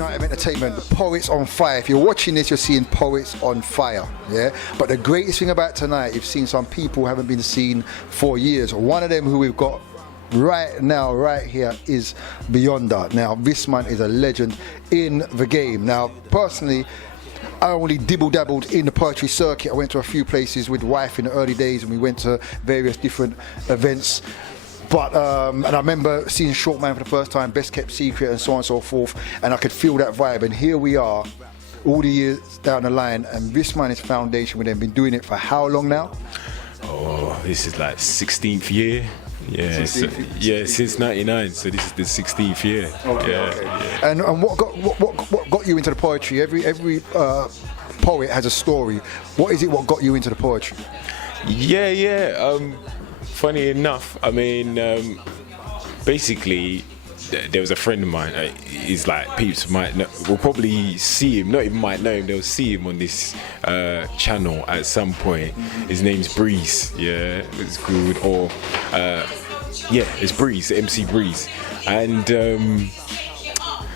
night of entertainment, the Poets on Fire. If you're watching this, you're seeing Poets on Fire, yeah? But the greatest thing about tonight, you've seen some people who haven't been seen for years. One of them who we've got right now, right here, is Beyonder. Now, this man is a legend in the game. Now, personally, I only dibble-dabbled in the poetry circuit. I went to a few places with wife in the early days, and we went to various different events. But and I remember seeing Short Man for the first time, Best Kept Secret, and so on and so forth, and I could feel that vibe. And here we are, all the years down the line, and this man is foundation with them. Been doing it for how long now? Oh, this is like 16th year. Yeah, since '99. So this is the 16th year. Okay, yeah, okay. Yeah. And what got you into the poetry? Every poet has a story. What is it? What got you into the poetry? Yeah. Funny enough, I mean, basically, there was a friend of mine. He's like, peeps will probably see him. Not even might know him. They'll see him on this channel at some point. His name's Breeze. Yeah, it's good. Or it's Breeze, MC Breeze. And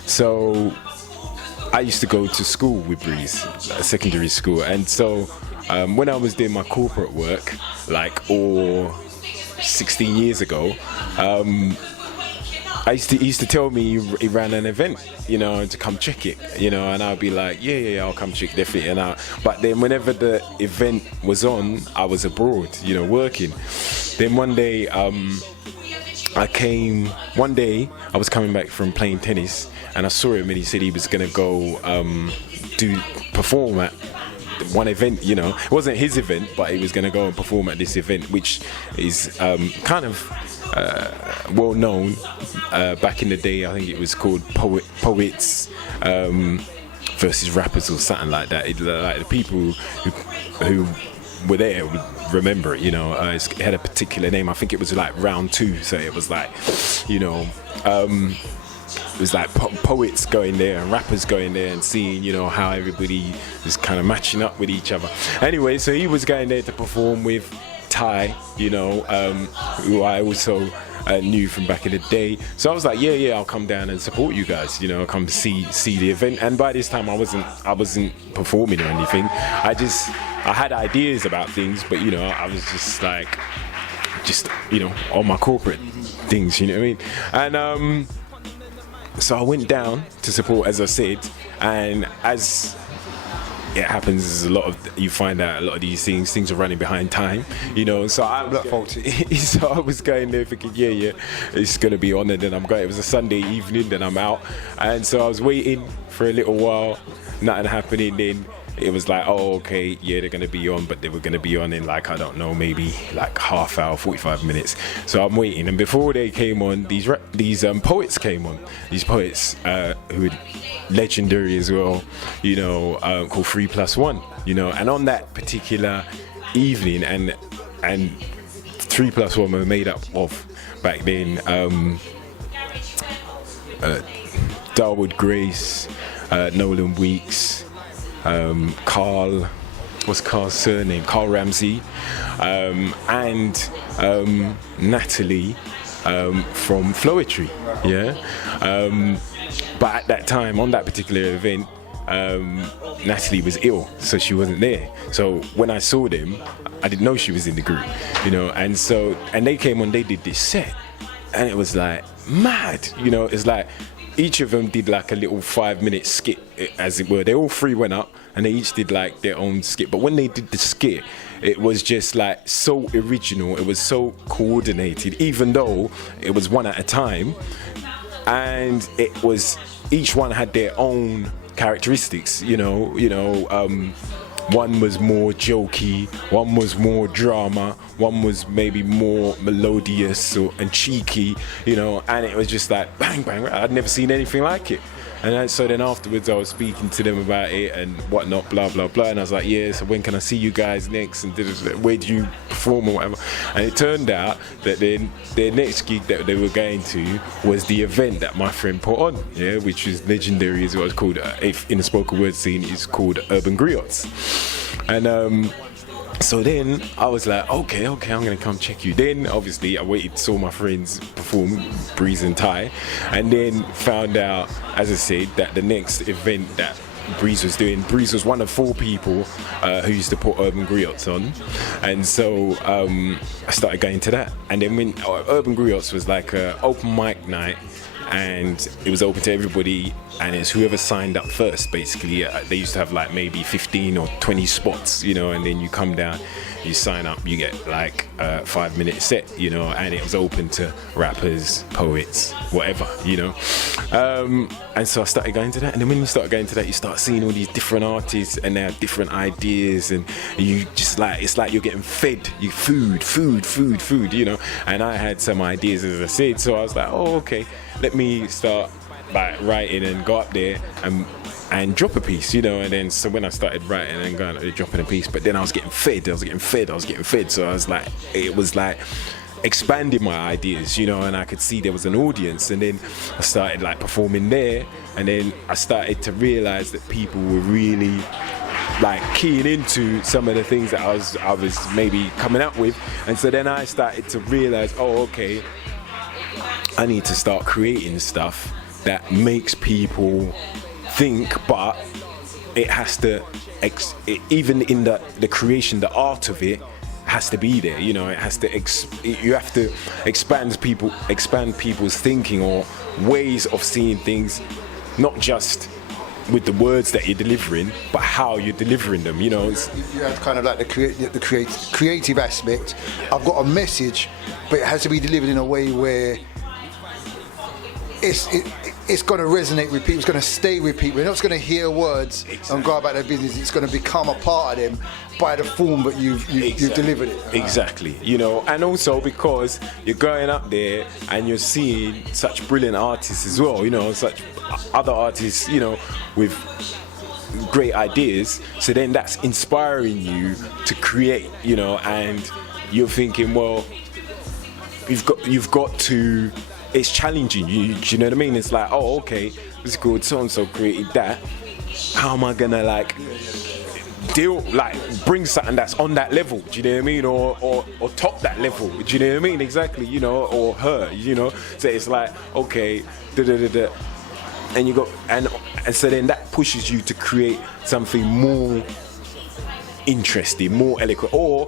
so I used to go to school with Breeze, secondary school. And so when I was doing my corporate work, like 16 years ago, he used to tell me he ran an event, to come check it, and I'd be like, yeah, I'll come check, definitely. But then whenever the event was on, I was abroad, working. Then one day, I was coming back from playing tennis, and I saw him, and he said he was gonna go perform at one event. It wasn't his event, but he was going to go and perform at this event, which is kind of well known back in the day. I think it was called Poets versus Rappers or something like that. Like the people who were there would remember it. It had a particular name. I think it was like round 2, so it was like, it was like poets going there and rappers going there and seeing, how everybody is kind of matching up with each other. Anyway, so he was going there to perform with Ty, who I also knew from back in the day. So I was like, yeah, I'll come down and support you guys. I'll come see the event. And by this time, I wasn't performing or anything. I had ideas about things, but I was just like, on my corporate things. You know what I mean? And so I went down to support, as I said, and as it happens, you find out a lot of these things are running behind time, So I was going there thinking, yeah, it's gonna be on, and then I'm going. It was a Sunday evening, then I'm out, and so I was waiting for a little while, nothing happening. Then it was like, oh, okay, yeah, they're gonna be on, but they were gonna be on in like, I don't know, maybe like half hour, 45 minutes. So I'm waiting, and before they came on, these poets came on. These poets who are legendary as well, called 3+1, and on that particular evening, and 3+1 were made up of back then Darwood Grace, Nolan Weeks, Carl, what's Carl's surname? Carl Ramsey, and Natalie from Flowetry, yeah. But at that time, on that particular event, Natalie was ill, so she wasn't there. So when I saw them, I didn't know she was in the group, and they came on, they did this set, and it was like mad, it's like each of them did like a little 5-minute skit, as it were. They all 3 went up and they each did like their own skit. But when they did the skit, it was just like so original. It was so coordinated, even though it was one at a time. And it was, each one had their own characteristics, one was more jokey, one was more drama, one was maybe more melodious and cheeky, and it was just like bang, bang. I'd never seen anything like it. And so then afterwards I was speaking to them about it and whatnot, blah, blah, blah. And I was like, yeah, so when can I see you guys next? And where do you perform or whatever? And it turned out that then their next gig that they were going to was the event that my friend put on, yeah, which is legendary as well. It's called, in the spoken word scene, it's called Urban Griots. And So then I was like, okay, I'm gonna come check you. Then obviously I waited, saw my friends perform, Breeze and Ty, and then found out, as I said, that the next event that Breeze was doing, Breeze was one of 4 people who used to put urban griots on, and so I started going to that. And then when urban griots was like an open mic night, and it was open to everybody, and it's whoever signed up first, basically. They used to have like maybe 15 or 20 spots, you know, and then you come down, you sign up, you get like a 5-minute set, you know, and it was open to rappers, poets, whatever, you know. And so I started going to that, and then when you start going to that, you start seeing all these different artists, and they have different ideas, and you just like, it's like you're getting fed you food, you know. And I had some ideas, as I said, so I was like, oh, okay, let me start like writing and go up there and drop a piece, you know. And then so when I started writing and going up there, dropping a piece, but then I was getting fed, so I was like, it was like expanding my ideas, you know, and I could see there was an audience. And then I started like performing there, and then I started to realize that people were really like keying into some of the things that I was maybe coming up with. And so then I started to realize, oh, okay, I need to start creating stuff that makes people think, but it has to, even in the creation, the art of it has to be there, you know. It has to, you have to expand people's thinking or ways of seeing things, not just with the words that you're delivering, but how you're delivering them, you know. You have kind of like the creative aspect. I've got a message, but it has to be delivered in a way where it's going to resonate with people, it's going to stay with people. They're not just going to hear words and go about their business. It's going to become a part of them by the form that you've delivered it. Exactly, you know, and also because you're going up there and you're seeing such brilliant artists as well, you know, such other artists, you know, with great ideas. So then that's inspiring you to create, you know, and you're thinking, well, you've got to. It's challenging you, do you know what I mean? It's like, oh, okay, this is good, so-and-so created that. How am I gonna like bring something that's on that level, do you know what I mean? Or top that level, do you know what I mean? Exactly, you know, or her, you know? So it's like, okay, da-da-da-da. And you go, and so then that pushes you to create something more interesting, more eloquent, or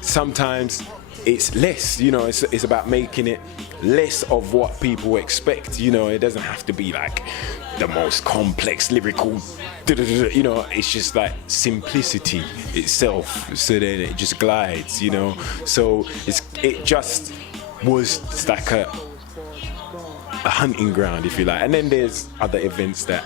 sometimes it's less, you know, it's about making it less of what people expect, you know. It doesn't have to be like the most complex lyrical, you know, it's just like simplicity itself, so then it just glides, you know. So it just was like a hunting ground, if you like. And then there's other events that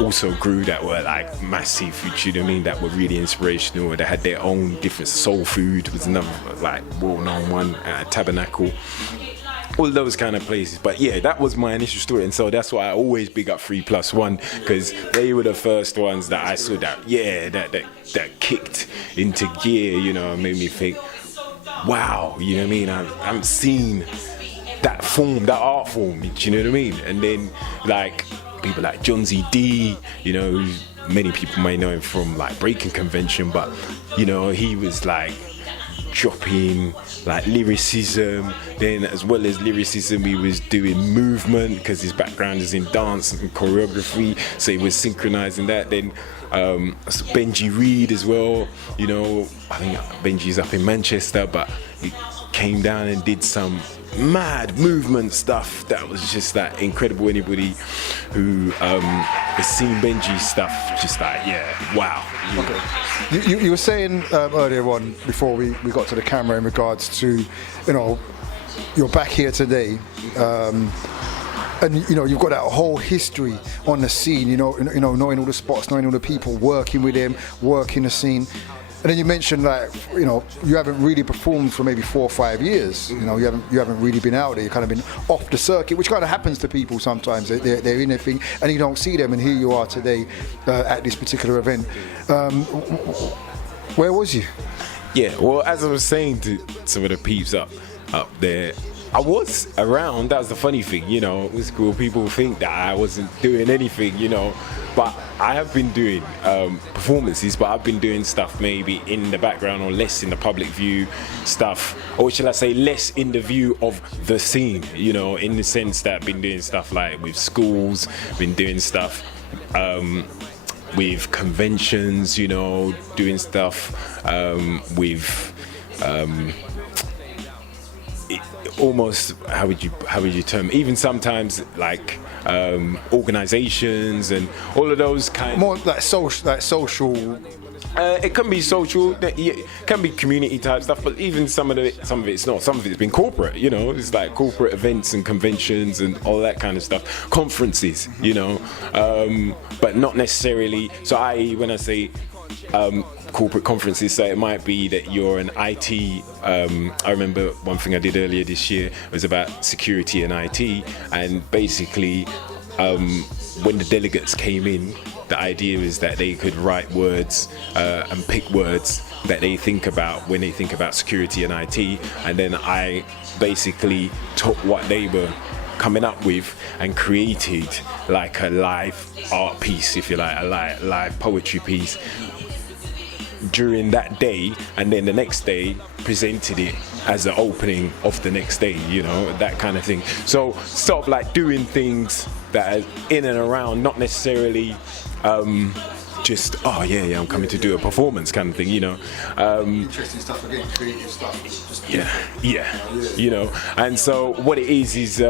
also grew that were like massive, you know what I mean, that were really inspirational. They had their own different. Soul Food was another like well-known one, Tabernacle, all those kind of places. But yeah, that was my initial story, and so that's why I always big up 3+1, because they were the first ones that I saw that kicked into gear, you know, and made me think, wow, you know what I mean, I'm seeing that form, that art form, do you know what I mean? And then like people like John Z D, you know, many people may know him from like Breaking Convention, but you know, he was like dropping like lyricism. Then as well as lyricism, he was doing movement because his background is in dance and choreography, so he was synchronizing that. Then Benji Read as well, you know, I think Benji's up in Manchester, but he came down and did some mad movement stuff that was just like incredible. Anybody who has seen Benji's stuff, just like, yeah, wow. Okay. You were saying earlier on, before we got to the camera, in regards to, you know, you're back here today, and you know, you've got that whole history on the scene, you know, knowing all the spots, knowing all the people, working with them, working the scene. And then you mentioned, like, you know, you haven't really performed for maybe 4 or 5 years. You know, you haven't really been out there. You've kind of been off the circuit, which kind of happens to people sometimes. They're in their thing, and you don't see them. And here you are today at this particular event. Where was you? Yeah, well, as I was saying to some of the peeps up there, I was around. That's the funny thing, you know. It was cool. People think that I wasn't doing anything, you know, but I have been doing performances, but I've been doing stuff maybe in the background or less in the public view stuff, or shall I say less in the view of the scene, you know, in the sense that I've been doing stuff like with schools, been doing stuff with conventions, you know, doing stuff with almost how would you term, even sometimes like organizations and all of those kind more like social. It can be social, it can be community type stuff, but even some of it's not. Some of it's been corporate, you know. It's like corporate events and conventions and all that kind of stuff. Conferences, you know, but not necessarily. So i.e. when I say corporate conferences, so it might be that you're an IT. I remember one thing I did earlier this year was about security and IT, and basically when the delegates came in, the idea is that they could write words and pick words that they think about when they think about security and IT, and then I basically took what they were coming up with and created like a live art piece, if you like, a live poetry piece during that day, and then the next day presented it as the opening of the next day, you know, that kind of thing. So sort of like doing things that are in and around, not necessarily just I'm coming to do a performance kind of thing, you know. Interesting stuff again, creative stuff. Yeah, you know. And so what it is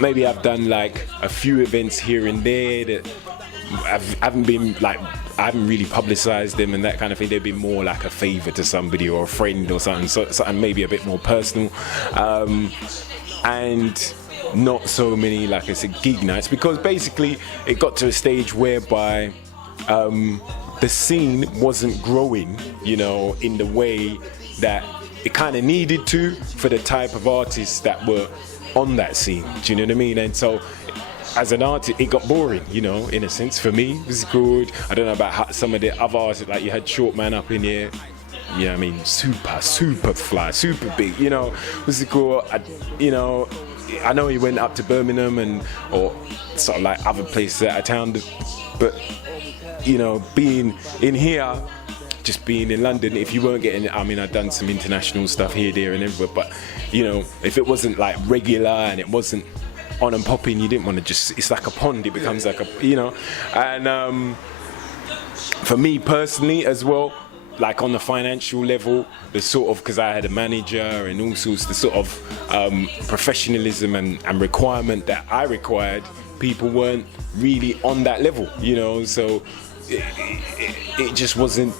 maybe I've done like a few events here and there that I haven't really publicized them and that kind of thing. They've been more like a favor to somebody or a friend or something, so something maybe a bit more personal, and not so many, like I said, gig nights, because basically it got to a stage whereby the scene wasn't growing, you know, in the way that it kind of needed to for the type of artists that were on that scene. Do you know what I mean? And so as an artist, it got boring, you know, in a sense. For me, it was good. I don't know about how some of the other artists, like you had Short Man up in here, you know what I mean, super fly, super big, you know, was it cool? I know he went up to Birmingham or sort of like other places out of town, but, you know, being in here, just being in London, if you weren't getting, I mean, I've done some international stuff here, there and everywhere, but, you know, if it wasn't like regular and it wasn't on and popping, you didn't want to just, it's like a pond, it becomes like a, you know. And for me personally as well, like on the financial level, the sort of, because I had a manager and all sorts, the sort of professionalism and requirement that I required, people weren't really on that level, you know. So it just wasn't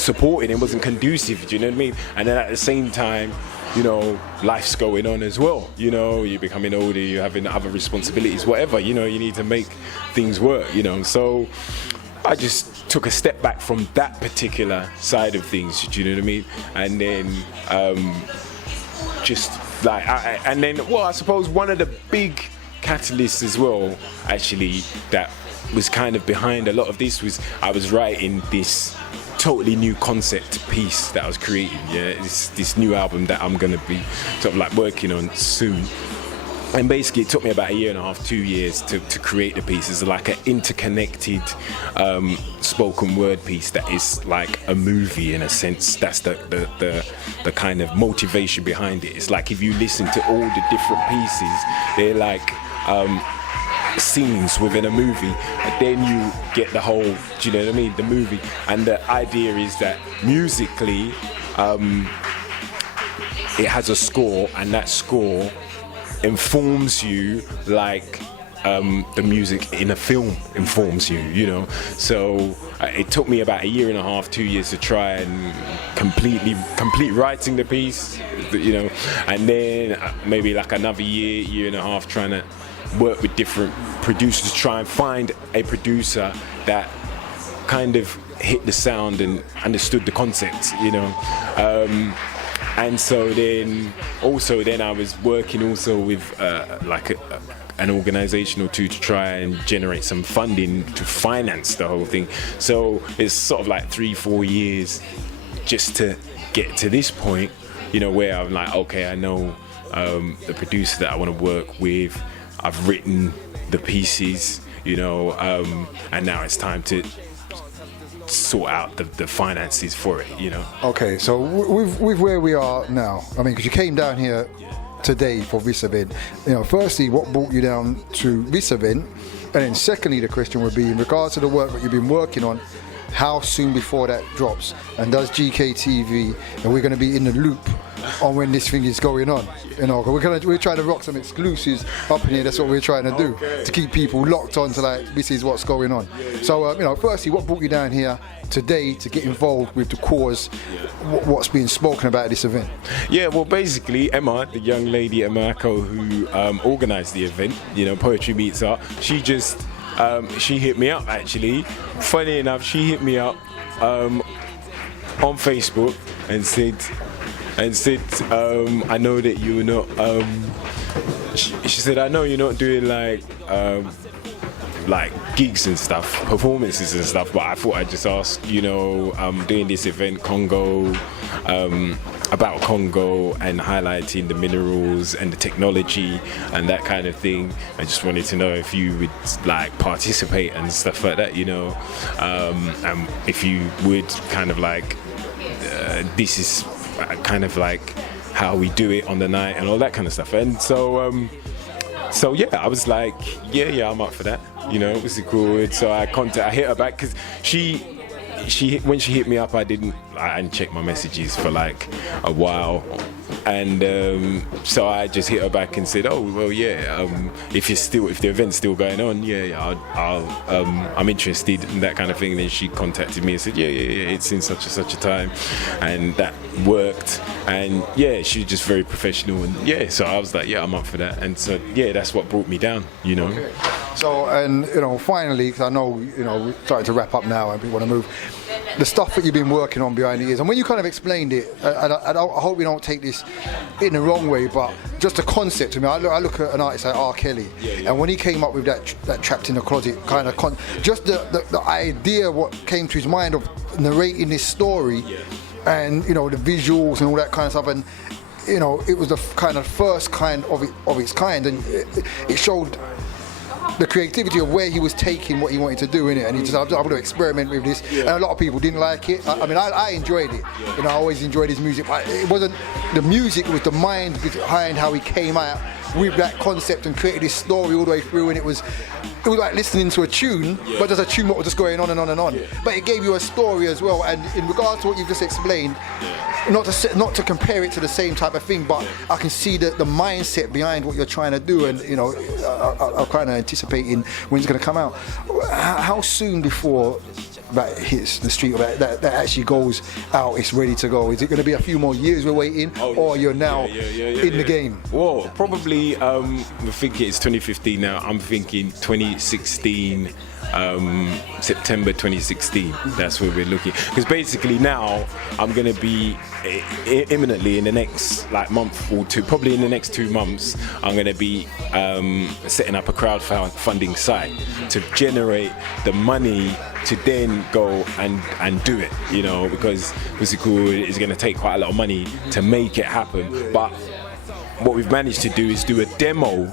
supported, it wasn't conducive, do you know what I mean? And then at the same time, you know, life's going on as well, you know, you're becoming older, you're having other responsibilities, whatever, you know, you need to make things work, you know. So I just took a step back from that particular side of things, do you know what I mean? And then just like, I suppose one of the big catalysts as well, actually, that was kind of behind a lot of this was I was writing this totally new concept piece that I was creating, this new album that I'm gonna be sort of like working on soon. And basically it took me about 1.5 2 years to create the piece. It's like an interconnected spoken word piece that is like a movie in a sense. That's the kind of motivation behind it. It's like if you listen to all the different pieces, they're like scenes within a movie, and then you get the whole, do you know what I mean, the movie. And the idea is that musically it has a score, and that score informs you like the music in a film informs you, you know. So it took me about 1.5 2 years to try and complete writing the piece, you know, and then maybe like another year and a half trying to work with different producers, try and find a producer that kind of hit the sound and understood the concept, you know. And so then I was working also with like an organization or two to try and generate some funding to finance the whole thing. So it's sort of like 3-4 years just to get to this point, you know, where I'm like, okay, I know the producer that I want to work with. I've written the pieces, you know, and now it's time to sort out the finances for it, you know. Okay, so with where we are now, I mean, because you came down here today for this event, you know, firstly, what brought you down to this event? And then secondly, the question would be, in regards to the work that you've been working on, how soon before that drops? And does GKTV, and we're going to be in the loop on when this thing is going on, you know, because we're trying to rock some exclusives up in here. That's what we're trying to do, to keep people locked on to, like, this is what's going on. So, you know, firstly, what brought you down here today to get involved with the cause, what's being spoken about at this event? Yeah, well, basically, Emma, the young lady Emako who organised the event, you know, Poetry Meets Art, she just she hit me up, actually. Funny enough, she hit me up on Facebook and said, I know that you're not. She said, I know you're not doing like gigs and stuff, performances and stuff, but I thought I'd just ask, you know, I'm doing this event, Congo, about Congo and highlighting the minerals and the technology and that kind of thing. I just wanted to know if you would like participate and stuff like that, you know, and if you would kind of like, this is kind of like how we do it on the night and all that kind of stuff. And so yeah, I was like, yeah, I'm up for that. You know, it was cool. So I hit her back because when she hit me up, I didn't check my messages for like a while, and so I just hit her back and said, oh well, yeah, if the event's still going on, I'm interested in that kind of thing. And then she contacted me and said, yeah, it's in such a time, and that worked. And yeah, she's just very professional, and yeah, so I was like, yeah, I'm up for that. And so yeah, that's what brought me down, you know. Okay. So, and you know, finally, because I know, you know, we're starting to wrap up now and we want to move, the stuff that you've been working on behind the ears, and when you kind of explained it, I hope you don't take this in the wrong way, but just the concept to me, I look at an artist like R. Kelly, and when he came up with that Trapped in the Closet kind of just the idea, what came to his mind of narrating this story, and you know, the visuals and all that kind of stuff, and you know, it was the kind of first kind of its kind, and it showed the creativity of where he was taking what he wanted to do in it, and he just, I'm going to experiment with this, and a lot of people didn't like it. I mean, I enjoyed it. You know, I always enjoyed his music. But it wasn't the music; it was the mind behind how he came out with that concept and created this story all the way through. And it was like listening to a tune, but there's a tune that was just going on and on and on. But it gave you a story as well. And in regards to what you've just explained, not to compare it to the same type of thing, but I can see the mindset behind what you're trying to do, and you know, I'm kind of anticipating when it's going to come out. How soon before that hits the street, that actually goes out, it's ready to go? Is it going to be a few more years we're waiting, or you're now in the game? Well, probably, we're thinking it's 2015 now. I'm thinking 2016. September 2016, that's where we're looking, because basically now I'm going to be imminently in the next like month or two, probably in the next 2 months, I'm going to be setting up a crowdfunding site to generate the money to then go and do it, you know, because musical is going to take quite a lot of money to make it happen. But what we've managed to do is do a demo,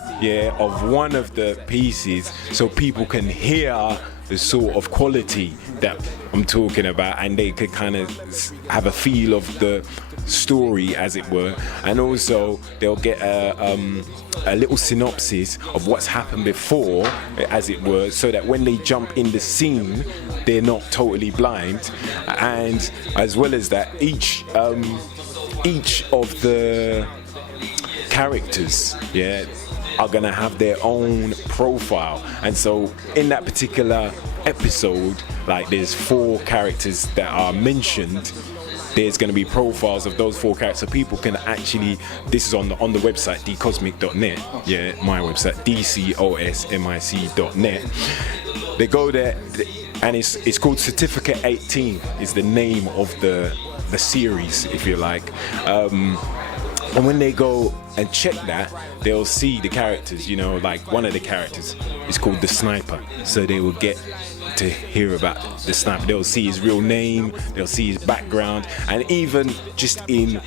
of one of the pieces, so people can hear the sort of quality that I'm talking about, and they could kind of have a feel of the story, as it were, and also they'll get a little synopsis of what's happened before, as it were, so that when they jump in the scene, they're not totally blind. And as well as that, each of the characters are gonna have their own profile, and so in that particular episode, like there's 4 characters that are mentioned. There's going to be profiles of those 4 characters, so people can actually, this is on the website dcosmic.net, my website dcosmic.net. They go there, and it's called Certificate 18 is the name of the series, if you like. And when they go and check that, they'll see the characters, you know, like one of the characters is called the Sniper. So they will get to hear about the Sniper. They'll see his real name, they'll see his background, and even just in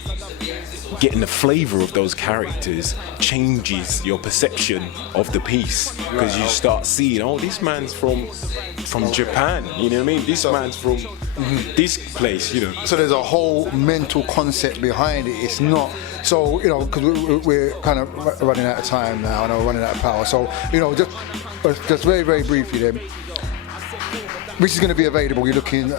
getting the flavour of those characters changes your perception of the piece, because you start seeing, oh, this man's from Japan, you know what I mean? This man's from this place, you know. So there's a whole mental concept behind it. It's not so, you know, because we're kind of running out of time now, and we're running out of power. So, you know, just very, very briefly then. Which is going to be available, you're looking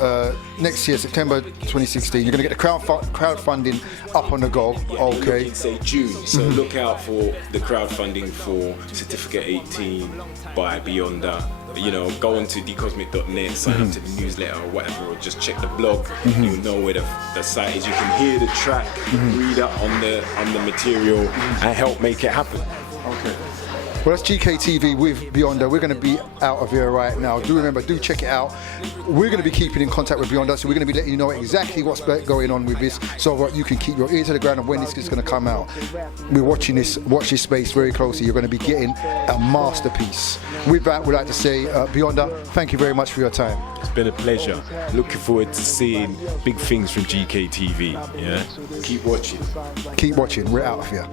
next year, September 2016. You're going to get the crowdfunding up on the go. Okay. Looking, say June, so look out for the crowdfunding for Certificate 18 by Beyonder. You know, go on to decosmic.net, sign up to the newsletter or whatever, or just check the blog. You'll know where the site is. You can hear the track, read up on the material, and help make it happen. Okay. Well, that's GKTV with Beyonder. We're going to be out of here right now. Do remember, do check it out. We're going to be keeping in contact with Beyonder, so we're going to be letting you know exactly what's going on with this, so that you can keep your ear to the ground of when this is going to come out. We're watch this space very closely. You're going to be getting a masterpiece. With that, we'd like to say, Beyonder, thank you very much for your time. It's been a pleasure. Looking forward to seeing big things from GKTV. Yeah, keep watching. Keep watching. We're out of here.